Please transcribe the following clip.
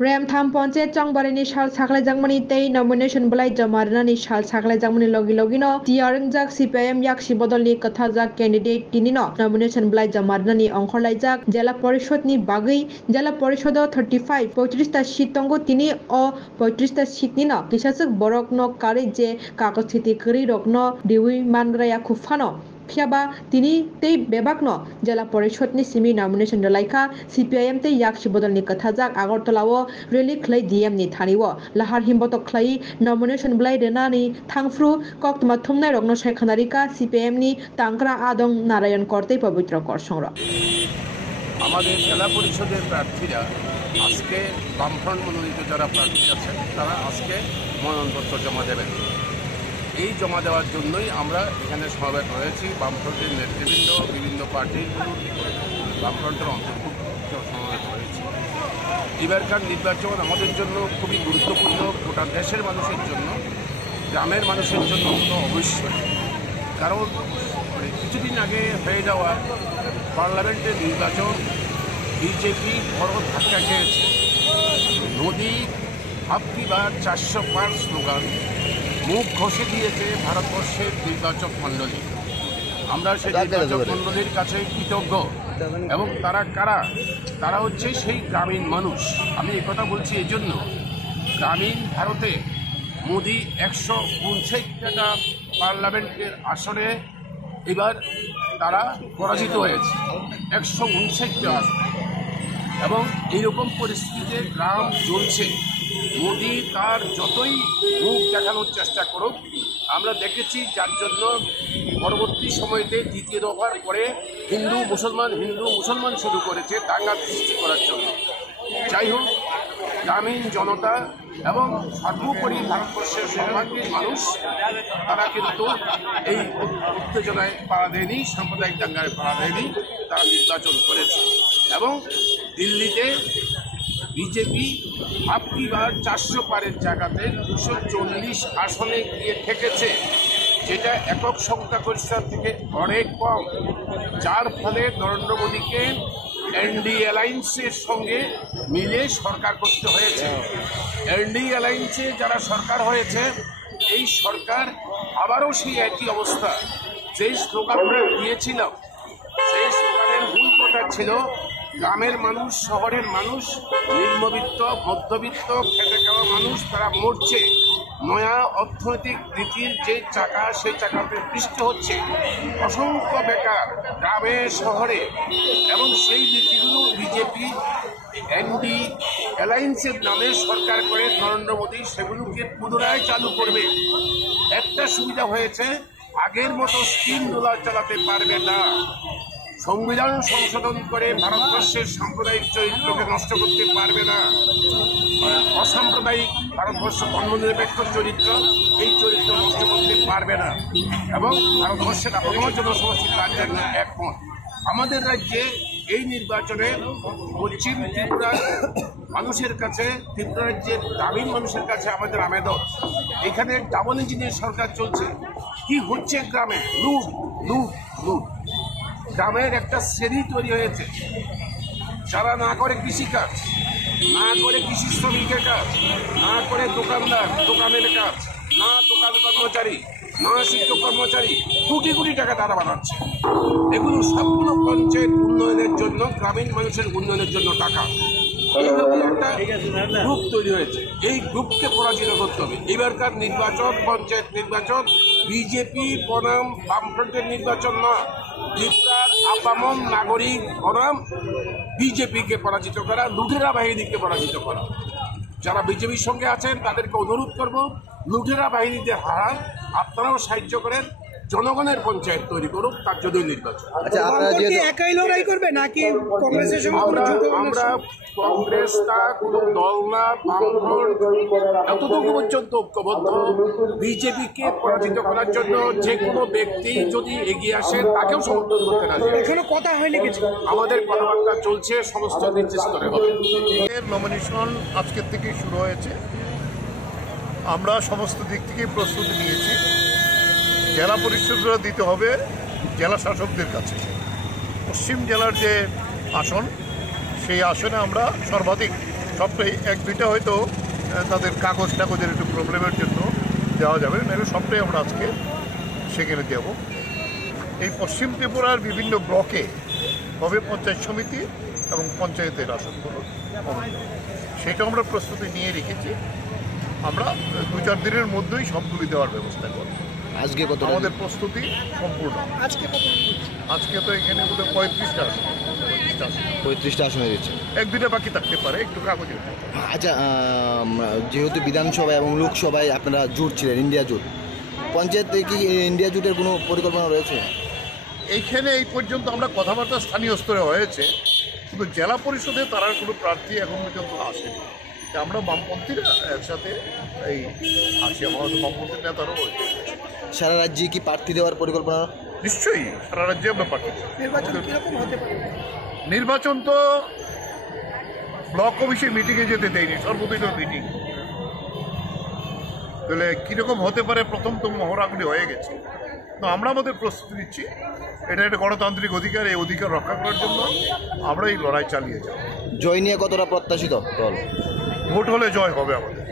Remtham Ponche Chongbarani Shal Sakle Jangmani Tei nomination Blai Jamarani Shal Sakle Jangmani Logino Tiarang Jak CPM Yak Sibodoli Kathajak candidate Tinino nomination Blai Jamarani Onkolajak Jela Porishotni Bagi Jela Porishodo 35 Poitrista Shitongo Tini o Poitrista Shitnino Kisasuk Borokno Kare Je Kakositi Kuri Rokno Dewi Mangraya Kufano Piaba Tini Tei Bebakno Jela Porishotni Simi nomination Dolaika CPIM Tei Yak Sibodolni Kathajak Agortolawo Really Clay DM ni Taniwo Lahar Himboto Clay nomination Blai Denani Tangfru Koktuma Tumna Rogno Shekhanarika CPM ni Tankra Adong Narayan Korte Pavitra Korsongra আমাদের জেলা পরিষদের প্রার্থীরা আজকে বামফ্রন্ট মনোনীত যারা প্রার্থী আছেন তারা আজকে মনোনয়নপত্র জমা দেবেন। এই জমা দেওয়ার জন্যই আমরা এখানে সমাবেশ হয়েছি। বামফ্রন্টের নেতৃবৃন্দ বিভিন্ন পার্টির বামফ্রন্টের অন্তর্ভুক্ত সমাবেশ হয়েছে। এবারকার নির্বাচন আমাদের জন্য খুবই গুরুত্বপূর্ণ, গোটা দেশের মানুষের জন্য, গ্রামের মানুষের জন্য অবশ্যই। কারণ কিছুদিন আগে হয়ে যাওয়া পার্লামেন্টের নির্বাচন বিজেপি বড় ধাক্কা খেয়েছে। মোদি আপকি বার 400 পার স্লোগান মুখ ঘষে দিয়েছে ভারতবর্ষের নির্বাচক মণ্ডলী। আমরা সেই নির্বাচক মণ্ডলীর কাছে কৃতজ্ঞ। এবং তারা কারা? তারা হচ্ছে সেই গ্রামীণ মানুষ। আমি একথা বলছি এই জন্য, গ্রামীণ ভারতে মোদি 159টা পার্লামেন্টের আসনে এবার তারা পরাজিত হয়েছে, 159টা আসনে। এবং এইরকম পরিস্থিতিতে গ্রাম জ্বলছে। মোদি তার যতই মুখ দেখানোর চেষ্টা করুক, আমরা দেখেছি যার জন্য পরবর্তী সময়তে দ্বিতীয় দফার পরে হিন্দু মুসলমান শুরু করেছে দাঙ্গা সৃষ্টি করার জন্য। যাই হোক, গ্রামীণ জনতা এবং সর্বোপরি ভারতবর্ষের সর্বাঙ্গীন মানুষ তারা কিন্তু এই উত্তেজনায় পাড়া দেয়নি, সাম্প্রদায়িক দাঙ্গায় পাড়া দেয়নি, তারা নির্বাচন করেছে। এবং দিল্লিতে বিজেপি আপকি বার 400 পারের জায়গাতে 240 আসনে গিয়ে ঠেকেছে, যেটা একক সংখ্যাগরিষ্ঠতা থেকে অনেক কম। যার ফলে নরেন্দ্র মোদীকে এনডি অ্যালায়েন্সের সঙ্গে মিলে সরকার করতে হয়েছে। এনডি অ্যালায়েন্সে যারা সরকার হয়েছে, এই সরকার আবারও সেই একই অবস্থা। যেই স্লোগানটা দিয়েছিল, সেই স্লোগানের মূল কথা ছিল গ্রামের মানুষ, শহরের মানুষ, নিম্নবিত্ত, মধ্যবিত্ত, খেটে খাওয়া মানুষ তারা মরছে। নয়া অর্থনৈতিক নীতির যে চাকা, সেই চাকাতে পিষ্ট হচ্ছে। অসংখ্য বেকার গ্রামে শহরে। এবং সেই নীতিগুলো বিজেপি এনডি অ্যালায়েন্সের নামে সরকার করে নরেন্দ্র মোদী সেগুলোকে পুনরায় চালু করবে। একটা সুবিধা হয়েছে, আগের মতো স্কিম ডলার চালাতে পারবে না। সংবিধান সংশোধন করে ভারতবর্ষের সাম্প্রদায়িক চরিত্রকে নষ্ট করতে পারবে না। অসাম্প্রদায়িক ভারতবর্ষ ধর্মনিরপেক্ষ চরিত্র, এই চরিত্র নষ্ট করতে পারবে না। এবং ভারতবর্ষের আপামর জনসমষ্টি তার জন্য একমত। আমাদের রাজ্যে এই নির্বাচনে পশ্চিম ত্রিপুরার মানুষের কাছে, ত্রিপুরা রাজ্যের গ্রামীণ মানুষের কাছে আমাদের আবেদন, এখানে ডাবল ইঞ্জিনের সরকার চলছে। কি হচ্ছে গ্রামে? লুট লুট লুট। গ্রামের একটা শ্রেণী তৈরি হয়েছে যারা না করে কৃষিকাজ, না করে কৃষি শ্রমিকের কাজ, না করে দোকানদার দোকানের কাজ, না দোকান কর্মচারী, না শিক্ষক কর্মচারী, কোটি কোটি টাকা তারা বানাচ্ছে। এগুলো সবগুলো পঞ্চায়েত উন্নয়নের জন্য, গ্রামীণ মানুষের উন্নয়নের জন্য টাকা। এইভাবে একটা গ্রুপ তৈরি হয়েছে। এই গ্রুপকে পরাজিত করতে হবে। এবারকার নির্বাচন, পঞ্চায়েত নির্বাচন বিজেপি বনাম বামফ্রন্টের নির্বাচন না, ত্রিপুরার আপামর নাগরিক বনাম বিজেপিকে পরাজিত করা, লুটেরা বাহিনীকে পরাজিত করা। যারা বিজেপির সঙ্গে আছেন তাদেরকে অনুরোধ করব, লুটেরা বাহিনীদের হারান, আপনারাও সাহায্য করেন, জনগণের পঞ্চায়েত তৈরি করুক, তার জন্যই নির্বাচন। একাই লড়াই করবে নাকি কংগ্রেসের সঙ্গে? আমরা কংগ্রেস তা কোনো দল না, বামফ্রন্ট এতটুকু পর্যন্ত ঐক্যবদ্ধ। বিজেপিকে পরাজিত করার জন্য যে কোনো ব্যক্তি যদি এগিয়ে আসে তাকেও সমর্থন করতে রাজি। এখনো কথা হয়নি কিছু, আমাদের কথাবার্তা চলছে, সমস্ত নির্দেশ স্তরে হবে। নমিনেশন আজকের থেকেই শুরু হয়েছে। আমরা সমস্ত দিক থেকে প্রস্তুতি নিয়েছি। জেলা পরিষদরা দিতে হবে জেলা শাসকদের কাছে। পশ্চিম জেলার যে আসন, সেই আসনে আমরা সর্বাধিক সবটাই, এক দুইটা হয়তো তাদের কাগজ টাগজের একটু প্রবলেমের জন্য দেওয়া যাবে, নাহলে সবটাই আমরা আজকে সেখানে দেব। এই পশ্চিম ত্রিপুরার বিভিন্ন ব্লকে হবে পঞ্চায়েত সমিতি এবং পঞ্চায়েতের আসনগুলো, সেটা আমরা প্রস্তুতি নিয়ে রেখেছি। আমরা 2-4 দিনের মধ্যেই সবগুলি দেওয়ার ব্যবস্থা করব। আজকে কত আমাদের প্রস্তুতি সম্পূর্ণ। আজকে কত আজকে তো এখানে বোধহয় 35টা আসন, 35টা আসনে দিচ্ছে। 1-2টা বাকি থাকতে পারে, একটু কাগজের। আচ্ছা, যেহেতু বিধানসভা এবং লোকসভায় আপনারা জোট ছিলেন, ইন্ডিয়া জোট, পঞ্চায়েতে কি ইন্ডিয়া জোটের কোনো পরিকল্পনা রয়েছে? এইখানে এই পর্যন্ত আমরা কথাবার্তা স্থানীয় স্তরে হয়েছে, কিন্তু জেলা পরিষদে তার কোনো প্রার্থী এখন পর্যন্ত আসেনি। তা আমরা বামপন্থীরা একসাথে এই আসি, আমাদের বামপন্থী নেতারও রয়েছে। সারা রাজ্যে কি প্রার্থী দেওয়ার পরিকল্পনা? নিশ্চয়ই সারা রাজ্যে আমরা প্রার্থী দেব। নির্বাচন কিরকম হতে পারে? নির্বাচন তো ব্লক অফিসে মিটিংয়ে যেতে দেয়নি, সর্বদলীয় মিটিং। তাহলে কীরকম হতে পারে, প্রথম তো মহড়াগুলি হয়ে গেছে, তো আমরা আমাদের প্রস্তুতি নিচ্ছি। এটা একটা গণতান্ত্রিক অধিকার, এই অধিকার রক্ষা করার জন্য আমরা এই লড়াই চালিয়ে যাব। জয় নিয়ে কতটা প্রত্যাশিত দল? ভোট হলে জয় হবে আমাদের।